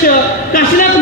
是但是呢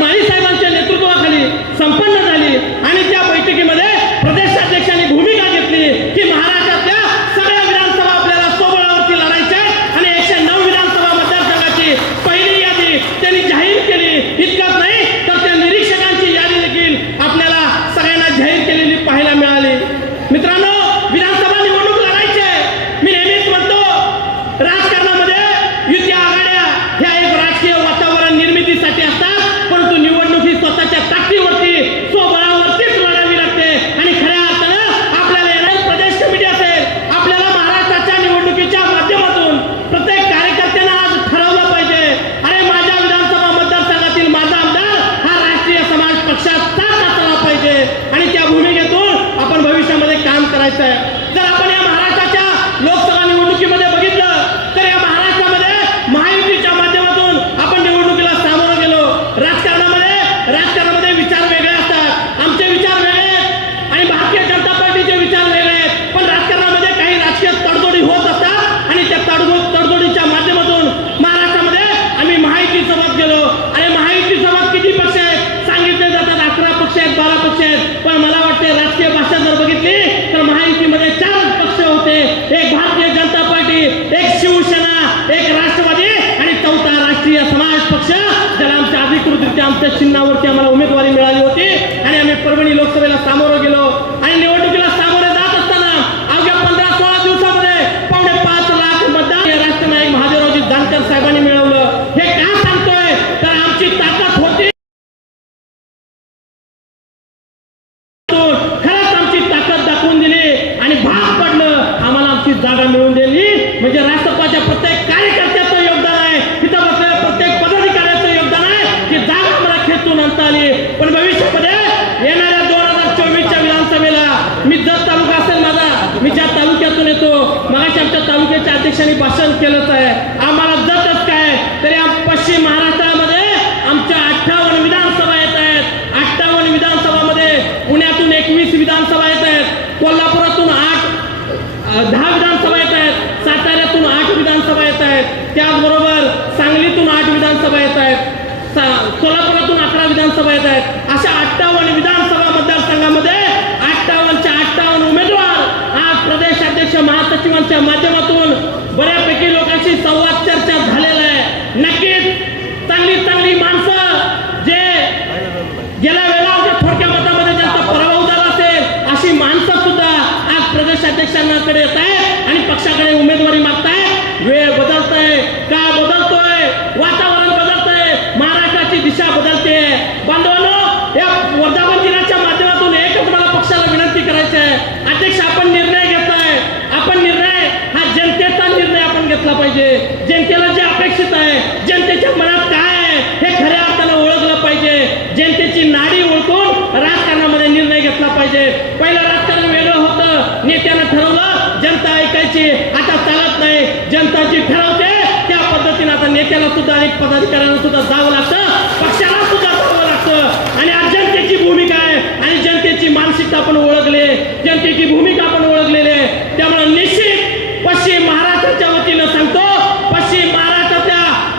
सुद्धा आणि पदाधिकाऱ्यांना सुद्धा जावं लागतं. पक्षाला सुद्धा जावं लागतं. आणि आज जनतेची भूमिका आहे. आणि जनतेची मानसिकता आपण ओळखले. जनतेची भूमिका आपण ओळखलेली आहे. त्यामुळे निश्चित पश्चिम महाराष्ट्राच्या वतीनं सांगतो पश्चिम महाराष्ट्राच्या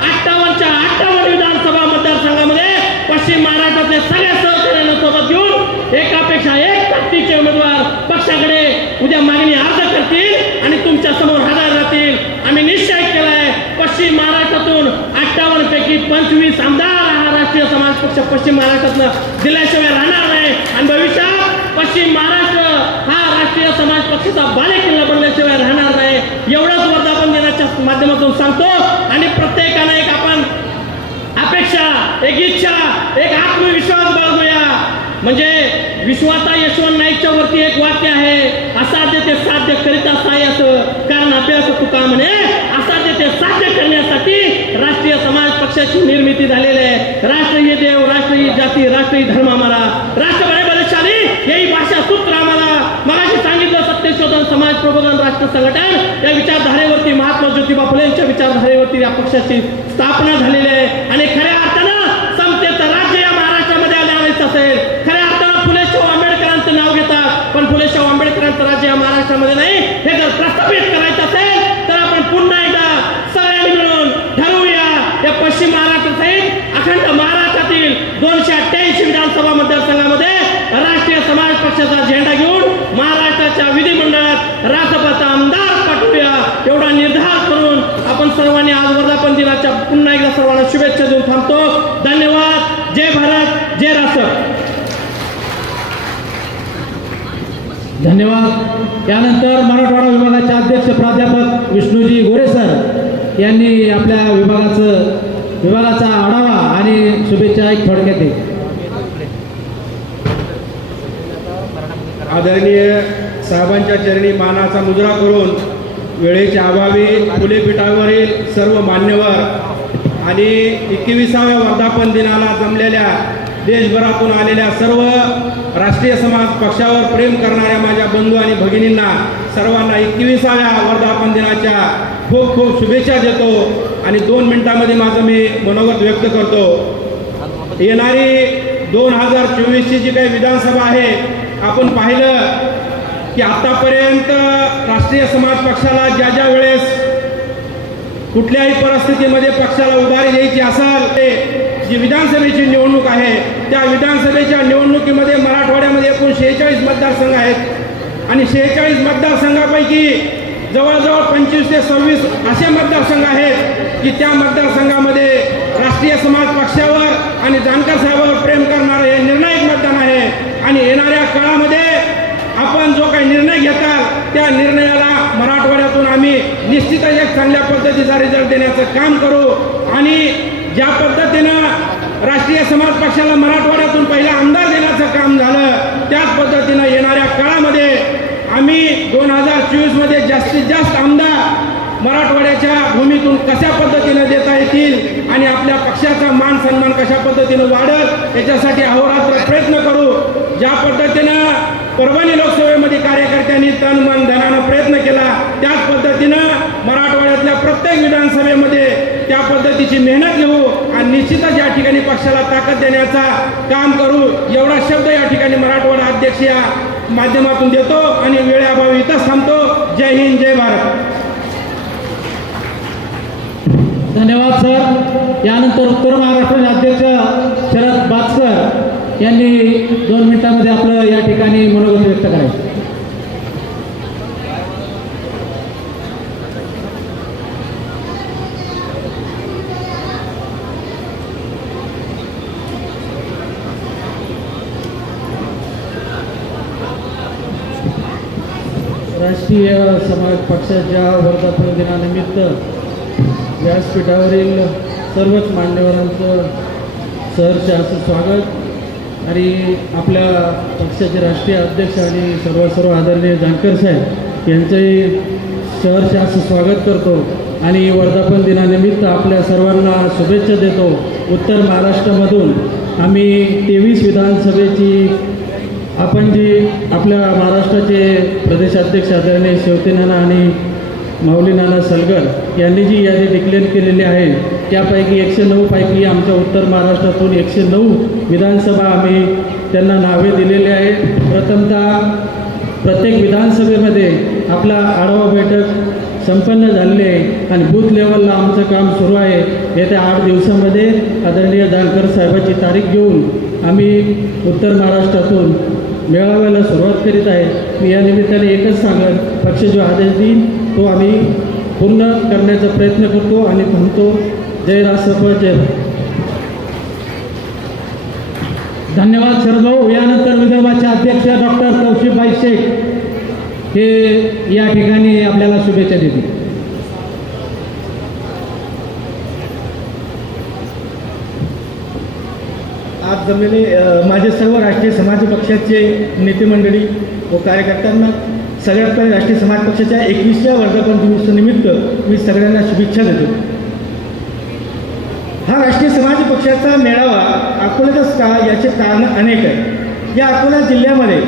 अठ्ठावन्नच्या अठ्ठावन्न विधानसभा मतदारसंघामध्ये पश्चिम महाराष्ट्रातल्या सगळ्या सहकार्यानं सोबत घेऊन एकापेक्षा एक ताकदीचे उमेदवार पक्षाकडे उद्या मागणी अर्ज करतील आणि तुमच्यासमोर हजार राहतील. पंचवीस आमदार हा राष्ट्रीय समाज पक्ष पश्चिम महाराष्ट्रातनं दिल्याशिवाय राहणार नाही. आणि भविष्यात पश्चिम महाराष्ट्र हा राष्ट्रीय समाज पक्षाचा बाले किल्ला बनल्याशिवाय राहणार नाही. एवढंच वर्धापन दिनाच्या माध्यमातून सांगतो. आणि प्रत्येकाने एक आपण अपेक्षा एक इच्छा एक आत्मविश्वास बाळगूया. म्हणजे विश्वासा यशवंत नाईकच्या वरती एक वाक्य आहे असाध्य ते साध्य करीत साय असं. कारण असं तुका म्हणे? पक्षाची निर्मिती झालेली आहे. राष्ट्र देव राष्ट्र ही जाती राष्ट्र ही धर्म आम्हाला. राष्ट्र बलशाली हे भाषा सूत्र आम्हाला. मगाशी सांगितलं सत्यशोधन समाज प्रबोधन राष्ट्र संघटन. या विचारधारेवरती महात्मा ज्योतिबा फुले यांच्या विचारधारेवरती या पक्षाची स्थापना झालेली आहे. आणि खऱ्या अर्थानं समतेचं राज्य या महाराष्ट्रामध्ये आणायचं असेल. खऱ्या अर्थानं फुले शाहू आंबेडकरांचं नाव घेतात. पण फुले शाहू आंबेडकरांचं राज्य या महाराष्ट्रामध्ये नाही. पक्षाचा झेंडा घेऊन महाराष्ट्राच्या विधिमंडळात राजपाचा आमदार पाठवूया एवढा निर्धार करून आपण सर्वांनी आज वर्धापन दिनाच्या पुन्हा एकदा सर्वांना शुभेच्छा देऊन थांबतो. धन्यवाद. जय भारत. जय राष्ट्र. धन्यवाद. यानंतर मराठवाडा विभागाचे अध्यक्ष प्राध्यापक विष्णूजी गोरे सर यांनी आपल्या विभागाचं विभागाचा आढावा आणि शुभेच्छा एक थोडक्यात आदरणीय साहेबांच्या चरणी मानाचा मुद्रा करून वेळेच्या अभावी फुलेपीठावरील सर्व मान्यवर आणि एकविसाव्या वर्धापन दिनाला जमलेल्या देशभरातून आलेल्या सर्व राष्ट्रीय समाज पक्षावर प्रेम करणाऱ्या माझ्या बंधू आणि भगिनींना सर्वांना एकविसाव्या वर्धापन दिनाच्या खूप खूप शुभेच्छा देतो आणि दोन मिनिटांमध्ये माझं मी मनोगत व्यक्त करतो. येणारी दोन हजार चोवीसची जी काही विधानसभा आहे आपण पाहिलं की आतापर्यंत राष्ट्रीय समाज पक्षाला ज्या ज्या वेळेस कुठल्याही परिस्थितीमध्ये पक्षाला उभारी द्यायची असाल ते जी विधानसभेची निवडणूक आहे त्या विधानसभेच्या निवडणुकीमध्ये मराठवाड्यामध्ये एकूण शेहेचाळीस मतदारसंघ आहेत. आणि शेहेचाळीस मतदारसंघापैकी जवळजवळ पंचवीस ते सव्वीस असे मतदारसंघ आहेत की त्या मतदारसंघामध्ये राष्ट्रीय समाज पक्षावर आणि जानकर साहेबांवर प्रेम करणारं हे निर्णायक मतदान आहे. आणि येणाऱ्या काळामध्ये आपण जो काही निर्णय घेताल त्या निर्णयाला मराठवाड्यातून आम्ही निश्चितच एक चांगल्या पद्धतीचा रिझल्ट देण्याचं काम करू. आणि ज्या पद्धतीनं राष्ट्रीय समाज पक्षाला मराठवाड्यातून पहिला आमदार देण्याचं काम झालं त्याच पद्धतीनं येणाऱ्या काळामध्ये आम्ही दोन हजार चोवीसमध्ये जास्तीत जास्त आमदार मराठवाड्याच्या भूमीतून कशा पद्धतीनं देता येतील आणि आपल्या पक्षाचा मान सन्मान कशा पद्धतीनं वाढत याच्यासाठी अहोरात्र प्रयत्न करू. ज्या पद्धतीनं परभणी लोकसभेमध्ये कार्यकर्त्यांनी तन मन धनानं प्रयत्न केला त्याच पद्धतीनं मराठवाड्यातल्या प्रत्येक विधानसभेमध्ये त्या पद्धतीची मेहनत घेऊ आणि निश्चितच या ठिकाणी पक्षाला ताकद देण्याचा काम करू. एवढा शब्द या ठिकाणी मराठवाडा अध्यक्ष या माध्यमातून देतो आणि वेळेअभावी इथंच थांबतो. जय हिंद जय भारत. धन्यवाद सर. यानंतर उत्तर महाराष्ट्राचे अध्यक्ष शरद बातकर यांनी दोन मिनिटांमध्ये आपलं या ठिकाणी मनोगत व्यक्त करायचं. राष्ट्रीय समाज पक्षाच्या वर्धापन दिनानिमित्त व्यासपीठावरील सर्वच मान्यवरांचं सहर्ष असं स्वागत. आणि आपल्या पक्षाचे राष्ट्रीय अध्यक्ष आणि सर्व सर्व आदरणीय जानकर साहेब यांचंही सहर्ष असं स्वागत करतो आणि वर्धापन दिनानिमित्त आपल्या सर्वांना शुभेच्छा देतो. उत्तर महाराष्ट्रामधून आम्ही तेवीस विधानसभेची आपण जी आपल्या महाराष्ट्राचे प्रदेशाध्यक्ष आदरणीय शिवसेना आणि माऊली नाना सलगर यांनी जी यादी डिक्लेअर केलेली आहे त्यापैकी एकशे नऊ पैकी आमच्या उत्तर महाराष्ट्रातून एकशे नऊ विधानसभा आम्ही त्यांना नावे दिलेली आहेत. प्रथमतः प्रत्येक विधानसभेमध्ये आपला आढावा बैठक संपन्न झालेली आहे आणि बूथ लेवलला आमचं काम सुरू आहे. येत्या आठ दिवसामध्ये आदरणीय जानकर साहेबाची तारीख घेऊन आम्ही उत्तर महाराष्ट्रातून मेळाव्याला सुरुवात करीत आहे. मी या निमित्ताने एकच सांगत पक्ष जो आदेश देईल तो आम्ही पूर्ण करण्याचा प्रयत्न करतो आणि म्हणतो जय रासप जय धन्यवाद शरद भाऊ. यानंतर विदर्भाचे अध्यक्ष डॉक्टर कौशिकबाई शेख हे या ठिकाणी आपल्याला शुभेच्छा देतील आज जमलेले माझे सर्व राष्ट्रीय समाज पक्षाचे नेते मंडळी व कार्यकर्त्यांना सगळ्यात पहिले राष्ट्रीय समाज पक्षाच्या एकवीसच्या वर्धापन दिवसानिमित्त मी सगळ्यांना शुभेच्छा देतो. हा राष्ट्रीय समाज पक्षाचा मेळावा अकोल्यातच का याचे कारण अनेक आहे या अकोला जिल्ह्यामध्ये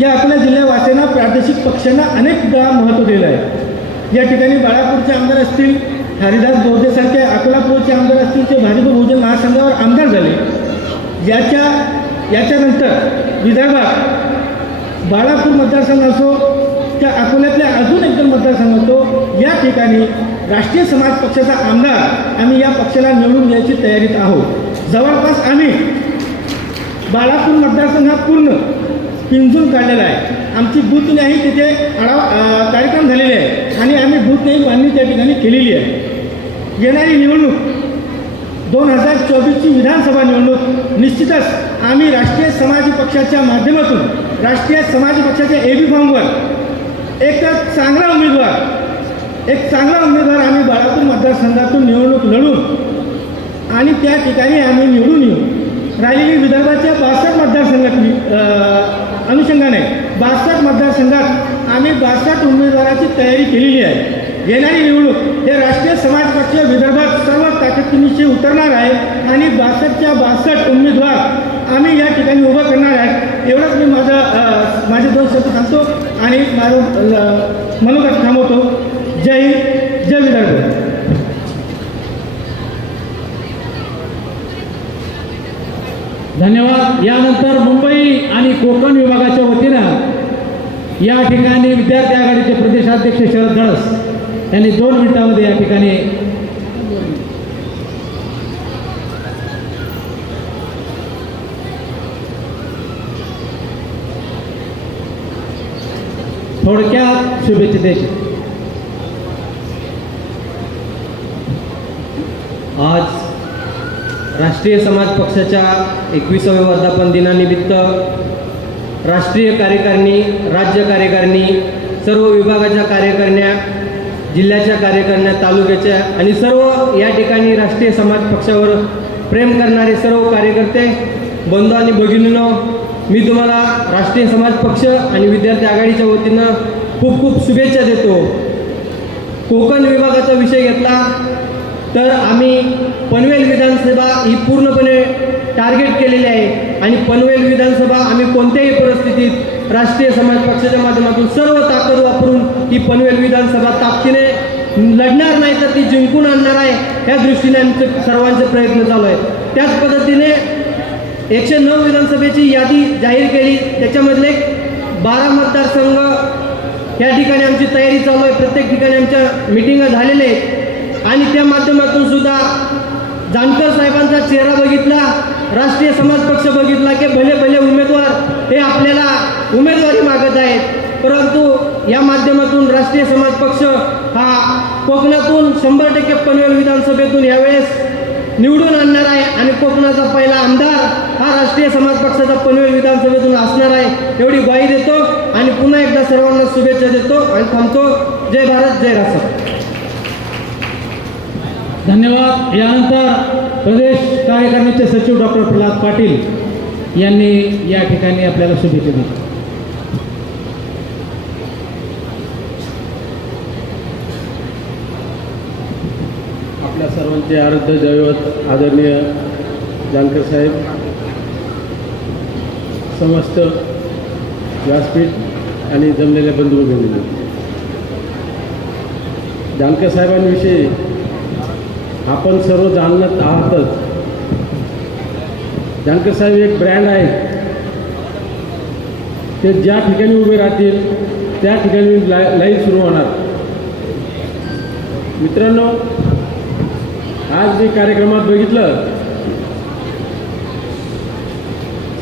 या अकोला जिल्ह्यावासियांना प्रादेशिक पक्षांना अनेकदा महत्त्व दिलं आहे. या ठिकाणी बाळापूरचे आमदार असतील हरिदास बोर्देसारखे अकोलापूरचे आमदार असतील ते भाजप बहुजन महासंघावर आमदार झाले. याच्या याच्यानंतर विदर्भात बाळापूर मतदारसंघ असो त्या अकोल्यातल्या अजून एक दोन मतदारसंघ असो या ठिकाणी राष्ट्रीय समाज पक्षाचा आमदार आम्ही या पक्षाला निवडून द्यायची तयारीत आहोत. जवळपास आम्ही बाळापूर मतदारसंघात हा पूर्ण पिंजून काढलेला आहे. आमची बूथनेही तिथे आढावा कार्यक्रम झालेले आहे. आणि आम्ही बूथनेही नाही त्या ठिकाणी केलेली आहे. येणारी निवडणूक दोन हजार चोवीसची विधानसभा निवडणूक निश्चितच आम्ही राष्ट्रीय समाज पक्षाच्या माध्यमातून राष्ट्रीय समाज पक्षाच्या ए बी फॉर्मवर एक चांगला उमेदवार एक चांगला उमेदवार आम्ही बाळापूर मतदारसंघातून निवडणूक लढून आणि त्या ठिकाणी आम्ही निवडून येऊ. राहिलेली विदर्भाच्या बासष्ट मतदारसंघातली अनुषंगाने बासष्ट मतदारसंघात आम्ही बासष्ट उमेदवाराची तयारी केलेली आहे. येणारी निवडणूक हे राष्ट्रीय समाज पक्ष विदर्भात सर्व ताकदीनिशी उतरणार आहे आणि बासष्टच्या बासष्ट उमेदवार आम्ही या ठिकाणी उभं करणार आहे. एवढंच मी माझं माझे दोन शब्द सांगतो आणि माझं ल- मनोगत थांबवतो. जय हिंद जय विदर्भ. धन्यवाद. यानंतर मुंबई आणि कोकण विभागाच्या वतीनं या ठिकाणी विद्यार्थी आघाडीचे प्रदेशाध्यक्ष शरद धळस यांनी दोन मिनिटांमध्ये या ठिकाणी थोडक्यात शुभेच्छा द्यायचे आज राष्ट्रीय समाज पक्षाच्या एकविसाव्या वर्धापन दिनानिमित्त राष्ट्रीय कार्यकारिणी राज्य कार्यकारिणी सर्व विभागाच्या कार्यकारिण्या जिल्ह्याच्या कार्यकारिण्या तालुक्याच्या आणि सर्व या ठिकाणी राष्ट्रीय समाज पक्षावर प्रेम करणारे सर्व कार्यकर्ते बंधू आणि भगिनीनं मी तुम्हाला राष्ट्रीय समाज पक्ष आणि विद्यार्थी आघाडीच्या वतीनं खूप खूप शुभेच्छा देतो. कोकण विभागाचा विषय घेतला तर आम्ही पनवेल विधानसभा ही पूर्णपणे टार्गेट केलेली आहे. आणि पनवेल विधानसभा आम्ही कोणत्याही परिस्थितीत राष्ट्रीय समाज पक्षाच्या माध्यमातून सर्व ताकद वापरून ही पनवेल विधानसभा ताकदीने लढणार नाही तर ती जिंकून आणणार आहे या दृष्टीने आमचे सर्वांचे प्रयत्न चालू आहे त्याच पद्धतीने एकशे नऊ विधानसभेची यादी जाहीर केली. त्याच्यामधले बारा मतदारसंघ या ठिकाणी आमची तयारी चालू आहे. प्रत्येक ठिकाणी आमच्या मिटिंगा झालेल्या आहेत. आणि त्या माध्यमातून सुद्धा जानकर साहेबांचा चेहरा बघितला राष्ट्रीय समाज पक्ष बघितला की भले भले उमेदवार हे आपल्याला उमेदवारी मागत आहेत परंतु या माध्यमातून राष्ट्रीय समाज पक्ष हा कोकणातून शंभर टक्के पनवेल विधानसभेतून यावेळेस निवडून आणणार आहे आणि कोकणाचा पहिला आमदार हा राष्ट्रीय समाज पक्षाचा पनवेल विधानसभेतून असणार आहे एवढी ग्वाही देतो आणि पुन्हा एकदा सर्वांना शुभेच्छा देतो आणि थांबतो. जय भारत जय राष्ट्र धन्यवाद. यानंतर प्रदेश कार्यकारिणीचे सचिव डॉक्टर प्रल्हाद पाटील यांनी या ठिकाणी आपल्याला शुभेच्छा दिल्या. आपल्या सर्वांचे आराध्य दैवत आदरणीय जानकर साहेब समस्त व्यासपीठ आणि जमलेल्या बंधू भगिनी जानकर साहेबांविषयी आपण सर्व जाणत आहातच. जानकर साहेब एक ब्रँड आहे. ते ज्या ठिकाणी उभे राहतील त्या ठिकाणी ला लाईव्ह सुरू होणार. मित्रांनो आज मी कार्यक्रमात बघितलं.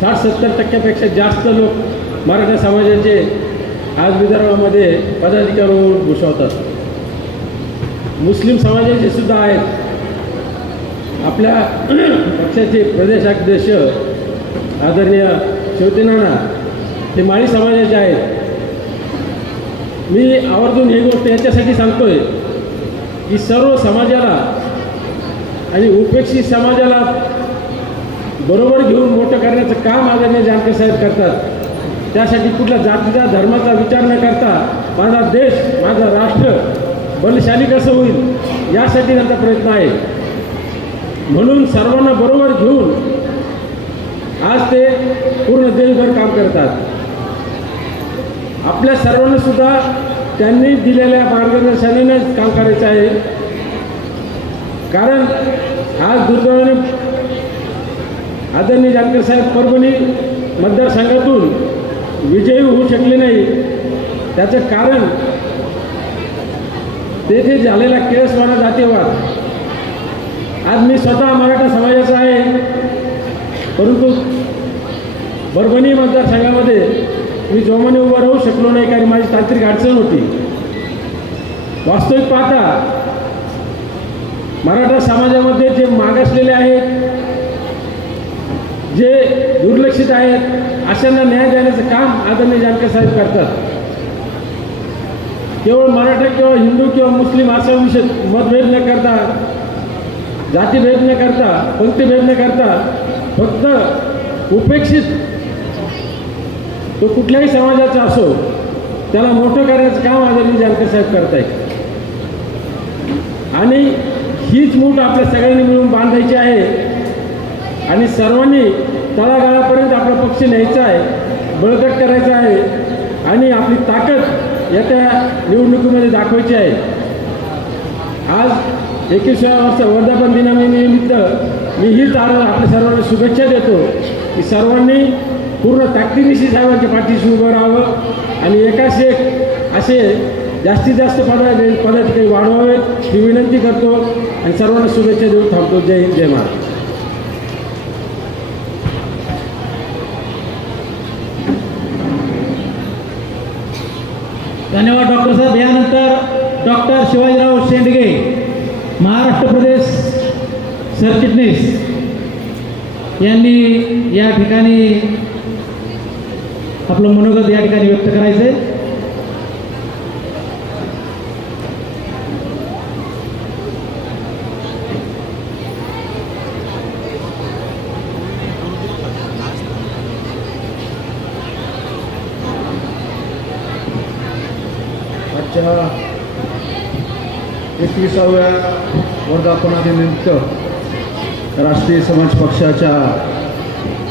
साठ सत्तर टक्क्यापेक्षा जास्त लोक मराठा समाजाचे आज विदर्भामध्ये पदाधिकारी होऊन घुसवतात मुस्लिम समाजाचे सुद्धा आहेत. आपल्या पक्षाचे प्रदेशाध्यक्ष आदरणीय शिवसेनाना ते माळी समाजाचे आहेत. मी आवर्जून ही गोष्ट याच्यासाठी सांगतोय की सर्व समाजाला आणि उपेक्षित समाजाला बरोबर घेऊन मोठं करण्याचं काम आदरणीय जानकर साहेब करतात. त्यासाठी कुठल्या जातीचा धर्माचा विचार न करता माझा देश माझा राष्ट्र बलशाली कसं होईल यासाठी त्यांचा प्रयत्न आहे. म्हणून सर्वांना बरोबर घेऊन आज ते पूर्ण देशभर काम करतात. आपल्या सर्वांना सुद्धा त्यांनी दिलेल्या मार्गदर्शनानेच काम करायचं आहे. कारण आज दुर्दैवाने आदरणीय जानकर साहेब परभणी मतदारसंघातून विजयी होऊ शकले नाही. त्याचं कारण तेथे झालेला केळसवाडा जातीवाद आज मी स्वतः मराठा समाजाचा आहे. परंतु परभणी मतदारसंघामध्ये मी जोमाने उभं राहू शकलो नाही कारण माझी तांत्रिक अडचण होती. वास्तविक पाहता मराठा समाजामध्ये जे मागासलेले आहेत जे दुर्लक्षित आहेत अशांना न्याय देण्याचं काम आदरणीय जानकर साहेब करतात. केवळ मराठा किंवा हिंदू किंवा मुस्लिम असा विषय मतभेद न करता जातीभेद न करता पंक्तीभेद न करता फक्त उपेक्षित तो कुठल्याही समाजाचा असो त्याला मोठं करायचं काम आदरणीय जानकर साहेब करतायत. आणि हीच मूठ आपल्या सगळ्यांनी मिळून बांधायची आहे. आणि सर्वांनी तळागाळापर्यंत आपला पक्ष न्यायचा आहे बळकट करायचा आहे आणि आपली ताकद येत्या निवडणुकीमध्ये दाखवायची आहे. आज एकविसाव्या वर्ष वर्धापन दिनानिमित्त मी हीच आर आपल्या सर्वांना शुभेच्छा देतो की सर्वांनी पूर्ण ताकदीनिशी साहेबांच्या पाठीशी उभं राहावं आणि एकाच एक असे जास्तीत जास्त पदा पदाधिकारी वाढवावेत ही विनंती करतो आणि सर्वांना शुभेच्छा देऊन थांबतो. जय हिंद जय महाराज धन्यवाद डॉक्टर साहेब. यानंतर डॉक्टर शिवाजीराव शेंडगे. महाराष्ट्र प्रदेश सरचिटणीस यांनी या ठिकाणी आपलं मनोगत या ठिकाणी व्यक्त करायचं आहे आजच्या एकविसाव्या वर्धापनानिमित्त राष्ट्रीय समाज पक्षाच्या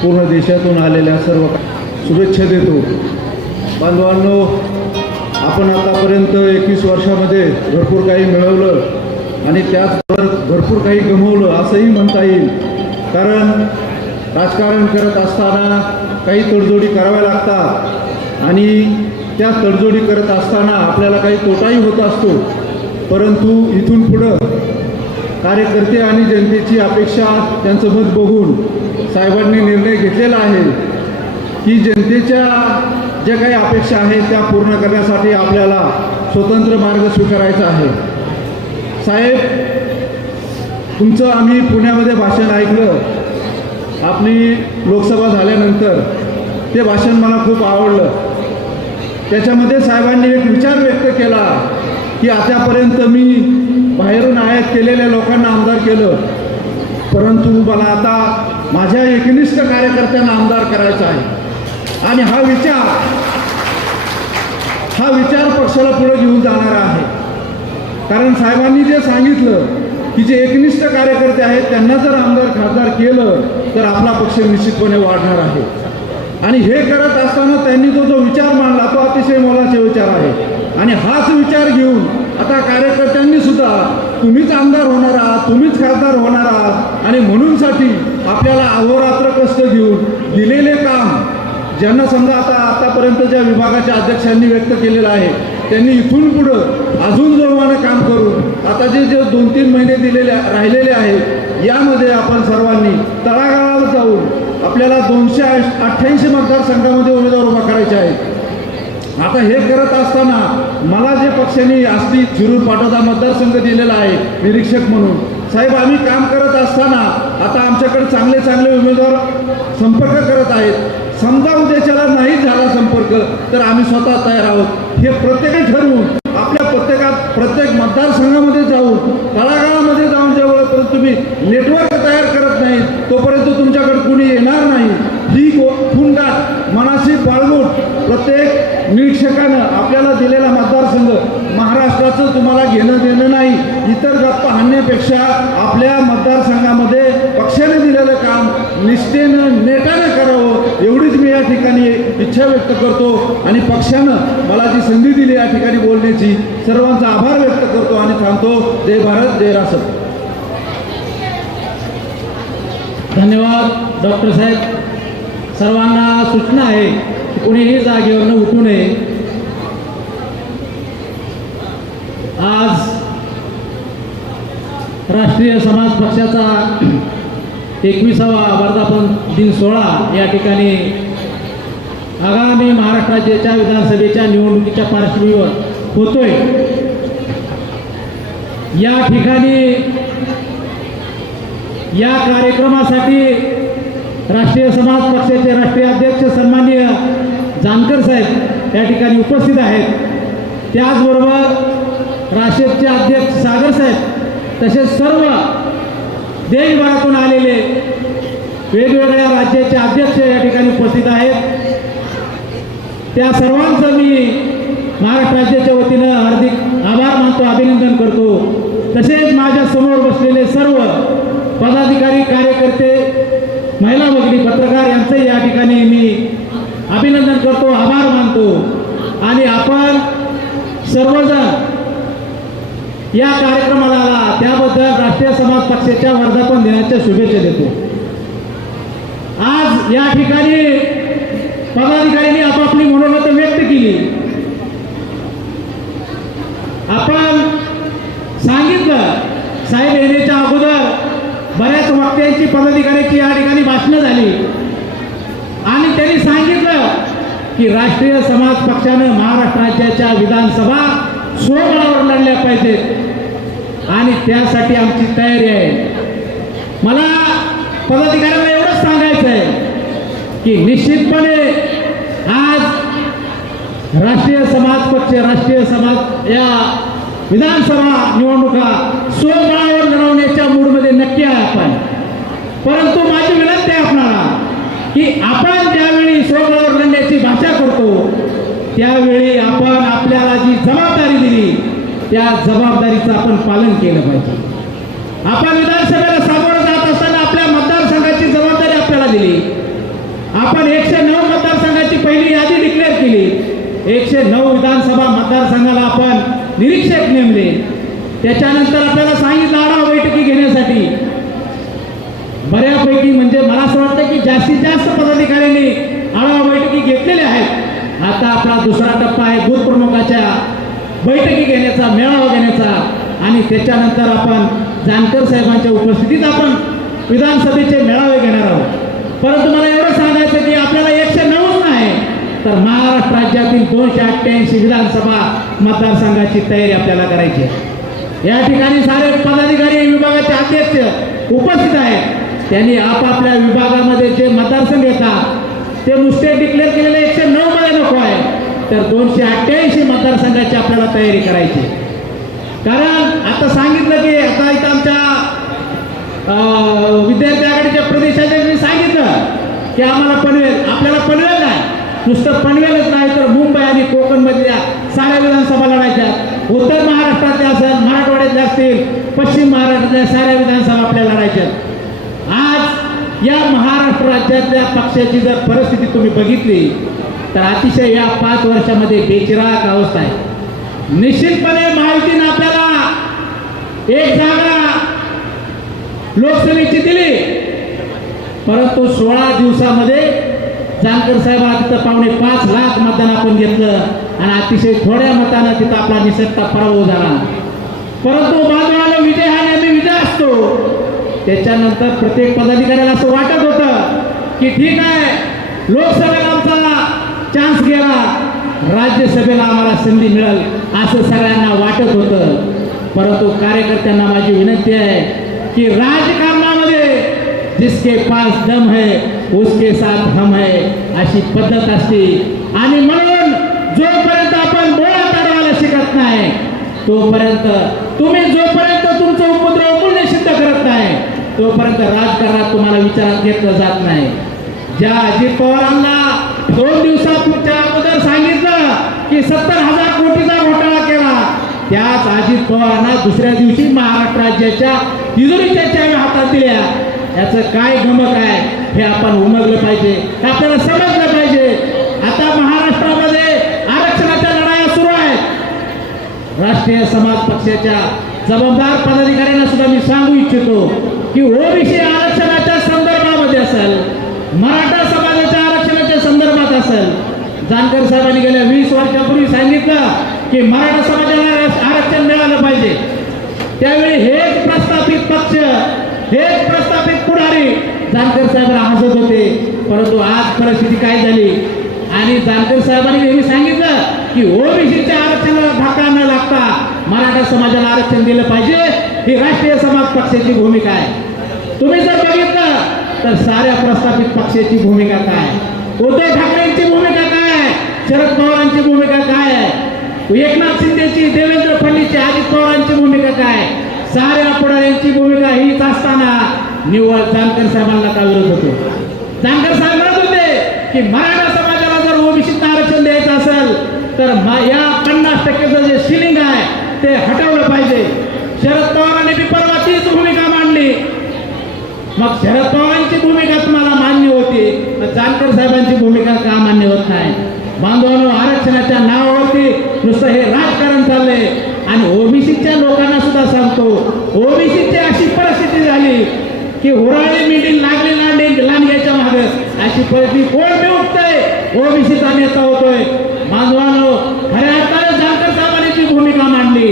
पूर्ण देशातून आलेल्या सर्व शुभेच्छा देतो. बांधवांनो आपण आतापर्यंत एकवीस वर्षामध्ये भरपूर काही मिळवलं आणि त्याचबरोबर भरपूर काही गमवलं असंही म्हणता येईल. कारण राजकारण करत असताना काही तडजोडी कराव्या लागतात आणि त्या तडजोडी करत असताना आपल्याला काही तोटाही होत असतो. परंतु इथून पुढं कार्यकर्ते आणि जनतेची अपेक्षा त्यांचं मत बघून साहेबांनी निर्णय घेतलेला आहे की जनतेच्या ज्या काही अपेक्षा आहेत त्या पूर्ण करण्यासाठी आपल्याला स्वतंत्र मार्ग स्वीकारायचा आहे. साहेब तुमचं आम्ही पुण्यामध्ये भाषण ऐकलं. आपली लोकसभा झाल्यानंतर ते भाषण मला खूप आवडलं. त्याच्यामध्ये साहेबांनी एक विचार व्यक्त केला. की आतापर्यंत मी बाहेरून आयात केलेल्या लोकांना आमदार केलं. परंतु मला आता माझ्या एकनिष्ठ कार्यकर्त्यांना आमदार करायचा आहे. आणि हा विचार हा विचार पक्षाला पुढे घेऊन जाणारा आहे. कारण साहेबांनी जे सांगितलं की जे एकनिष्ठ कार्यकर्ते आहेत त्यांना जर आमदार खासदार केलं तर आपला पक्ष निश्चितपणे वाढणार आहे. आणि हे करत असताना त्यांनी तो जो विचार मांडला तो अतिशय मोलाचे विचार आहे. आणि हाच विचार घेऊन आता कार्यकर्त्यांनी सुद्धा तुम्हीच आमदार होणार आहात तुम्हीच खासदार होणार आहात आणि म्हणूनसाठी आपल्याला अहोरात्र कष्ट घेऊन दिलेले काम ज्यांना समजा आता आतापर्यंत ज्या विभागाच्या अध्यक्षांनी व्यक्त केलेलं आहे त्यांनी इथून पुढं अजून जोमानं काम करून आता जे जे दोन तीन महिने दिलेले राहिलेले आहेत यामध्ये आपण सर्वांनी तळागाळावर जाऊन आपल्याला दोनशे अठ्ठ्याऐंशी मतदारसंघामध्ये उमेदवार उभा करायचे आहेत. आता हे करत असताना मला जे पक्षांनी असती शिरूर पाटोदा मतदारसंघ दिलेला आहे निरीक्षक म्हणून. साहेब आम्ही काम करत असताना आता आमच्याकडे चांगले चांगले उमेदवार संपर्क करत आहेत. समजा उद्याच्याला नाही झाला संपर्क तर आम्ही स्वतः तयार आहोत. हे प्रत्येक ठरवून आपल्या प्रत्येकात प्रत्येक मतदारसंघामध्ये जाऊन तळागाळामध्ये जाऊन जेवढं तुम्ही नेटवर्क तयार करत नाही तोपर्यंत तुमच्याकडे कुणी येणार नाही. ही गो फुंडाट मनाशी बाळगून प्रत्येक निरीक्षकानं आपल्याला दिलेला मतदारसंघ महाराष्ट्राचं तुम्हाला घेणं देणं नाही इतर गप्पा हाणण्यापेक्षा आपल्या मतदारसंघामध्ये पक्षाने दिलेलं काम निष्ठेनं नेटानं करावं एवढीच मी या ठिकाणी इच्छा व्यक्त करतो. आणि पक्षानं मला जी संधी दिली या ठिकाणी बोलण्याची सर्वांचा आभार व्यक्त करतो आणि थांबतो जय भारत जय रासत धन्यवाद डॉक्टर साहेब. सर्वांना सूचना आहे की कोणीही जागेवरनं उठू नये. आज राष्ट्रीय समाज पक्षाचा एकविसावा वर्धापन दिन सोहळा या ठिकाणी आगामी महाराष्ट्र राज्याच्या विधानसभेच्या निवडणुकीच्या पार्श्वभूमीवर होतोय. या ठिकाणी या कार्यक्रमासाठी राष्ट्रीय समाज पक्षाचे राष्ट्रीय अध्यक्ष सन्माननीय जानकर साहेब या ठिकाणी उपस्थित आहेत. त्याचबरोबर राष्ट्रीयचे अध्यक्ष सागर साहेब तसेच सर्व देशभरातून आलेले वेगवेगळ्या राज्याचे अध्यक्ष या ठिकाणी उपस्थित आहेत. त्या सर्वांचं मी महाराष्ट्र राज्याच्या वतीनं हार्दिक आभार मानतो अभिनंदन करतो. तसेच माझ्यासमोर बसलेले सर्व पदाधिकारी कार्यकर्ते महिला वगैरे पत्रकार यांचं या ठिकाणी मी अभिनंदन करतो आभार मानतो. आणि आपण सर्वजण या कार्यक्रमाला आला त्याबद्दल राष्ट्रीय समाज पक्षाच्या वर्धापन दिनाच्या शुभेच्छा देतो. आज या ठिकाणी पदाधिकाऱ्यांनी आपापली मनोगत व्यक्त केली. आपण सांगितलं साहेब येण्याच्या अगोदर बऱ्याच वक्त्यांची पदाधिकाऱ्याची या ठिकाणी भाषणं झाली. आणि त्यांनी सांगितलं की राष्ट्रीय समाज पक्षानं महाराष्ट्र राज्याच्या विधानसभा स्वबळावर लढल्या पाहिजेत. आणि त्यासाठी आमची तयारी आहे. मला पदाधिकाऱ्यांना एवढंच सांगायचं आहे की निश्चितपणे आज राष्ट्रीय समाज पक्ष राष्ट्रीय समाज या विधानसभा निवडणुका स्वबळावर लढवण्याच्या मूडमध्ये नक्की आहे आपण. परंतु माझी विनंती आहे आपणाला की आपण ज्यावेळी स्वबळावर लढण्याची भाषा करतो त्यावेळी आपण आपल्याला जी जबाबदारी दिली त्या जबाबदारीचं आपण पालन केलं पाहिजे. आपण विधानसभेला सामोरं जात असताना आपल्या मतदारसंघाची जबाबदारी आपल्याला दिली. आपण एकशे नऊ मतदारसंघाची पहिली यादी डिक्लेअर केली. एकशे नऊ विधानसभा मतदारसंघाला आपण निरीक्षक नेमले. त्याच्यानंतर आपल्याला सांगितलं आढावा बैठकी घेण्यासाठी. बऱ्यापैकी म्हणजे मला असं वाटतं की जास्तीत जास्त पदाधिकाऱ्यांनी आढावा बैठकी घेतलेल्या आहेत. आता आपला दुसरा टप्पा आहे बूथ प्रमुखाच्या बैठकी घेण्याचा मेळावा घेण्याचा. आणि त्याच्यानंतर आपण जानकर साहेबांच्या उपस्थितीत आपण विधानसभेचे मेळावे घेणार आहोत. परंतु मला एवढं सांगायचं की आपल्याला एकशे नऊच नाही तर महाराष्ट्र राज्यातील दोनशे अठ्ठ्याऐंशी विधानसभा मतदारसंघाची तयारी आपल्याला करायची आहे. या ठिकाणी सारे पदाधिकारी विभागाचे अध्यक्ष उपस्थित आहेत. त्यांनी आपापल्या विभागामध्ये जे मतदारसंघ येतात ते नुसते डिक्लेअर केलेले एकशे नऊ मध्ये नको आहे तर दोनशे अठ्ठ्याऐंशी मतदारसंघाची आपल्याला तयारी करायची कारण आता सांगितलं की आता इथं आमच्या विद्यार्थी आघाडीच्या प्रदेशाच्या सांगितलं की आम्हाला पनवेल आपल्याला पनवेल नाही. नुसतं पनवेलच नाही तर मुंबई आणि कोकणमधल्या साऱ्या विधानसभा लढायच्या उत्तर महाराष्ट्रातल्या असेल मराठवाड्यातल्या असतील पश्चिम महाराष्ट्रातल्या साऱ्या विधानसभा आपल्या लढायच्या आज या महाराष्ट्र राज्यातल्या पक्षाची जर परिस्थिती तुम्ही बघितली तर अतिशय या पाच वर्षामध्ये बेचिराक अवस्था आहे. निश्चितपणे महायुतीनं आपल्याला. एक जागा लोकसभेची दिली. परंतु सोळा दिवसामध्ये जानकर साहेब आता पावणे पाच लाख मतदान आपण घेतलं. आणि अतिशय थोड्या मतानं तिथं आपला निसत्ता पराभव झाला. परंतु बाजूला विजय हा नेहमी विजय असतो. त्याच्यानंतर प्रत्येक पदाधिकाऱ्याला असं वाटत होतं की ठीक आहे लोकसभेला आमचा चान्स गेला. राज्यसभेला आम्हाला संधी मिळेल असं सगळ्यांना वाटत होतं. परंतु कार्यकर्त्यांना माझी विनंती आहे की राजकारणामध्ये जिसके पास दम है उसके साथ हम है अशी पद्धत असते. आणि म्हणून जोपर्यंत आपण बोळा नाही. तोपर्यंत तुम्ही जोपर्यंत तुमचं उपद्रव मूल्य सिद्ध करत नाही तोपर्यंत राजकारणात तुम्हाला विचारात घेतलं जात नाही. ज्या अजित पवारांना दोन दिवसापूर्वीच्या अगोदर सांगितलं की सत्तर हजार कोटीचा घोटाळा केला त्याच अजित पवारांना दुसऱ्या दिवशी महाराष्ट्र राज्याच्या तिजोरीच्या चावी हातात दिल्या. याचं काय गमक आहे हे आपण उमगलं पाहिजे. आपल्याला समजलं पाहिजे आता महाराष्ट्रामध्ये आरक्षणाच्या लढाया सुरू आहेत राष्ट्रीय समाज पक्षाच्या जबाबदार पदाधिकाऱ्यांना सुद्धा मी सांगू इच्छितो की ओबीसी आरक्षणाच्या संदर्भामध्ये असेल मराठा समाजाच्या आरक्षणाच्या संदर्भात असेल जानकर साहेबांनी गेल्या वीस वर्षापूर्वी सांगितलं की मराठा समाजाला आरक्षण मिळालं पाहिजे. त्यावेळी हेच प्रस्थापित पक्ष हेच प्रस्थापित पुढारी जानकर साहेब हसत होते. परंतु आज परिस्थिती काय झाली? आणि जानकर साहेबांनी नेहमी सांगितलं की ओबीसीच्या आरक्षणाला धक्का न लागता मराठा समाजाला आरक्षण दिलं पाहिजे ही राष्ट्रीय समाज पक्षाची भूमिका आहे. तुम्ही जर बघितलं तर साऱ्या प्रस्थापित पक्षाची भूमिका काय? उद्धव ठाकरेंची भूमिका काय? शरद पवारांची भूमिका काय? एकनाथ शिंदेची देवेंद्र फडणवीसची अजित पवारांची भूमिका काय? साऱ्या पुढाऱ्यांची भूमिका हीच असताना निव्वळ जानकर साहेबांना का विरोध होतो? जानकर साहेब म्हणत होते की मराठा समाजाला जर ओबीसीत आरक्षण द्यायचं असेल तर या पन्नास टक्केचं जे सिलिंग आहे ते हटवलं पाहिजे. शरद पवारांनी बी परवा तीच भूमिका मांडली. मग शरद पवारांची भूमिका तुम्हाला मान्य होती तर जानकर साहेबांची भूमिका का मान्य होत नाही? बांधवांनो आरक्षणाच्या नावावरती नुसतं हे राजकारण चाललंय. आणि ओबीसीच्या लोकांना सुद्धा सांगतो ओबीसीची अशी परिस्थिती झाली की हुराळी मिटिंग लागली लांडी लांडग्याच्या मागे. अशी परिस्थिती कोण मिळतय ओबीसीचा नेता होतोय. माधवानो खऱ्या अर्थाने जानकर साहेबांनी भूमिका मांडली.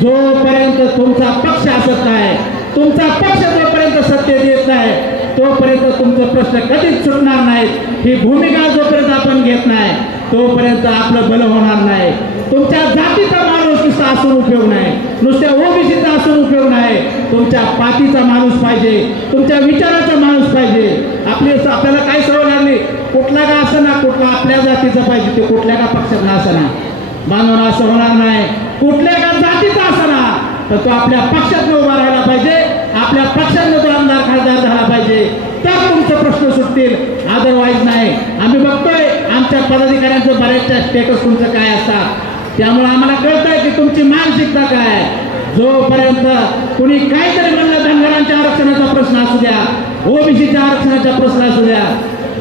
जोपर्यंत तुमचा पक्ष असत आहे तुमचा पक्ष जोपर्यंत सत्य देत नाही तोपर्यंत तुमचा प्रश्न कधीच सुटणार नाहीत. ही भूमिका जोपर्यंत आपण घेत नाही तोपर्यंत आपलं भलं होणार नाही. तुमच्या जातीचा माणूस नुसता असून उपयोग नाही. नुसत्या ओबीसीचा असून उपयोग नाही. तुमच्या पातीचा माणूस पाहिजे. तुमच्या विचाराचा माणूस पाहिजे. आपली आपल्याला काय सवय लागली कुठला का असं ना कुठला आपल्या जातीचा पाहिजे ते कुठल्या का पक्षाचा असं ना मानवाला असं होणार नाही. कुठल्या का जातीचा असला तर तो आपल्या पक्षात उभा राहिला पाहिजे. आपल्या पक्षातनं तो आमदार खासदार झाला पाहिजे. तर तुमचे प्रश्न सुटतील. अदरवाईज नाही. आम्ही बघतोय आमच्या पदाधिकाऱ्यांचं बऱ्याचशा स्टेटस तुमचं काय असतात. त्यामुळे आम्हाला कळतंय की तुमची मानसिकता काय जोपर्यंत कुणी काहीतरी म्हणलं धनगरांच्या आरक्षणाचा प्रश्न असू द्या ओबीसीच्या आरक्षणाचा प्रश्न असू द्या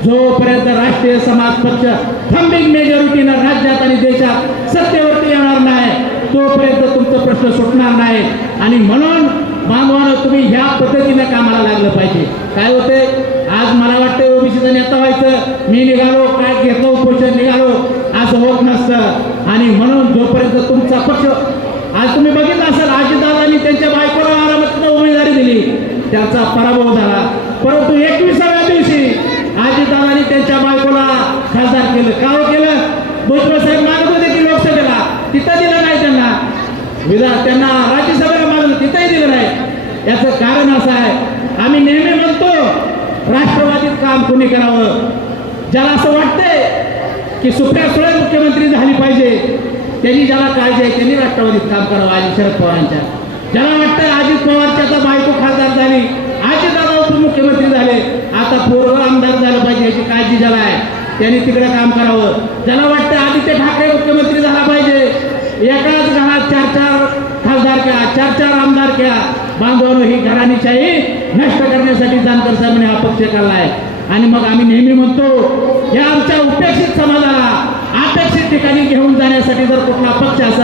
जोपर्यंत राष्ट्रीय समाज पक्ष थंबिंग मेजॉरिटीनं राज्यात आणि देशात सत्तेवरती येणार नाही तोपर्यंत तुमचा प्रश्न सुटणार नाही. आणि म्हणून बांधवानं तुम्ही ह्या पद्धतीनं कामाला लागलं पाहिजे. काय होते आज मला वाटतं ओबीसीचा नेता व्हायचं. मी निघालो काय घेतलं उपोषण निघालो असं होत नसतं. आणि म्हणून जोपर्यंत तुमचा पक्ष आज तुम्ही बघितलं असेल अजितदादांनी त्यांच्या बायकोला आरामात उमेदवारी दिली. त्याचा पराभव झाला परंतु एकविसाव्या दिवशी अजितदादांनी त्यांच्या बायकोला खासदार केलं का हो केलं भुजबळ साहेब मागत होते की लोकसभेला तिथं दिलं नाही त्यांना विधान त्यांना राज्यसभेला मागलं तिथंही दिलं नाही याचं कारण असं आहे आम्ही नेहमी म्हणतो राष्ट्रवादीत काम करावं. ज्याला असं वाटतंय की सुप्रिया सुळे मुख्यमंत्री झाली पाहिजे त्यांनी ज्याला काळजी आहे त्यांनी राष्ट्रवादीत काम करावं अजित शरद पवारांच्या. ज्याला वाटतं अजित पवारच्या आता बायको खासदार झाली अजित दादा उपमुख्यमंत्री झाले आता पूर्व आमदार झालं पाहिजे याची काळजी ज्याला आहे त्यांनी तिकडे काम करावं. ज्याला वाटतं आदित्य ठाकरे मुख्यमंत्री झाला पाहिजे एकाच घरात चार चार खासदार क्या चार चार आमदार क्या बांधवानो ही घराणीशाही नष्ट करण्यासाठी जानकर साहेबांनी हा पक्ष काढला आहे. आणि मग आम्ही नेहमी म्हणतो या आमच्या उपेक्षित समाजाला अपेक्षित ठिकाणी घेऊन जाण्यासाठी जर कुठला पक्ष असा